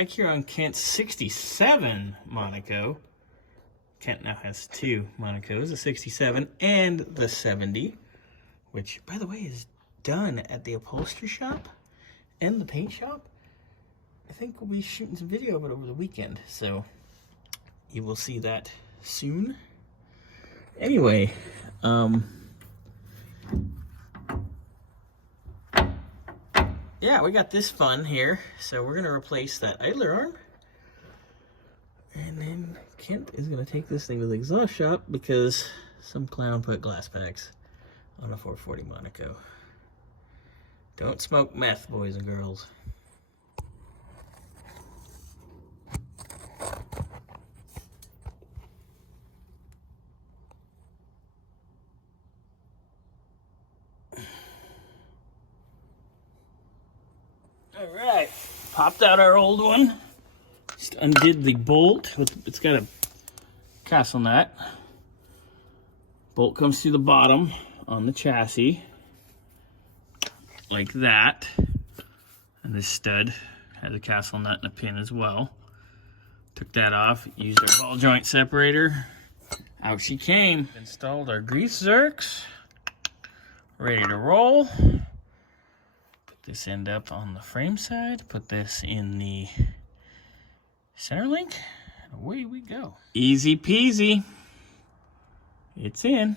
back here on Kent's 67 Monaco. Kent now has two Monacos, the 67 and the 70, which, by the way, is done at the upholstery shop and the paint shop. I think we'll be shooting some video of it over the weekend, so you will see that soon. Anyway, yeah, we got this fun here. So we're gonna replace that idler arm. And then Kent is gonna take this thing to the exhaust shop because some clown put glass packs on a 440 Monaco. Don't smoke meth, boys and girls. All right, popped out our old one. Just undid the bolt. It's got a castle nut. Bolt comes through the bottom on the chassis, like that. And this stud has a castle nut and a pin as well. Took that off, used our ball joint separator. Out she came. Installed our grease zerks. Ready to roll. This end up on the frame side, put this in the center link, and away we go. Easy peasy. It's in.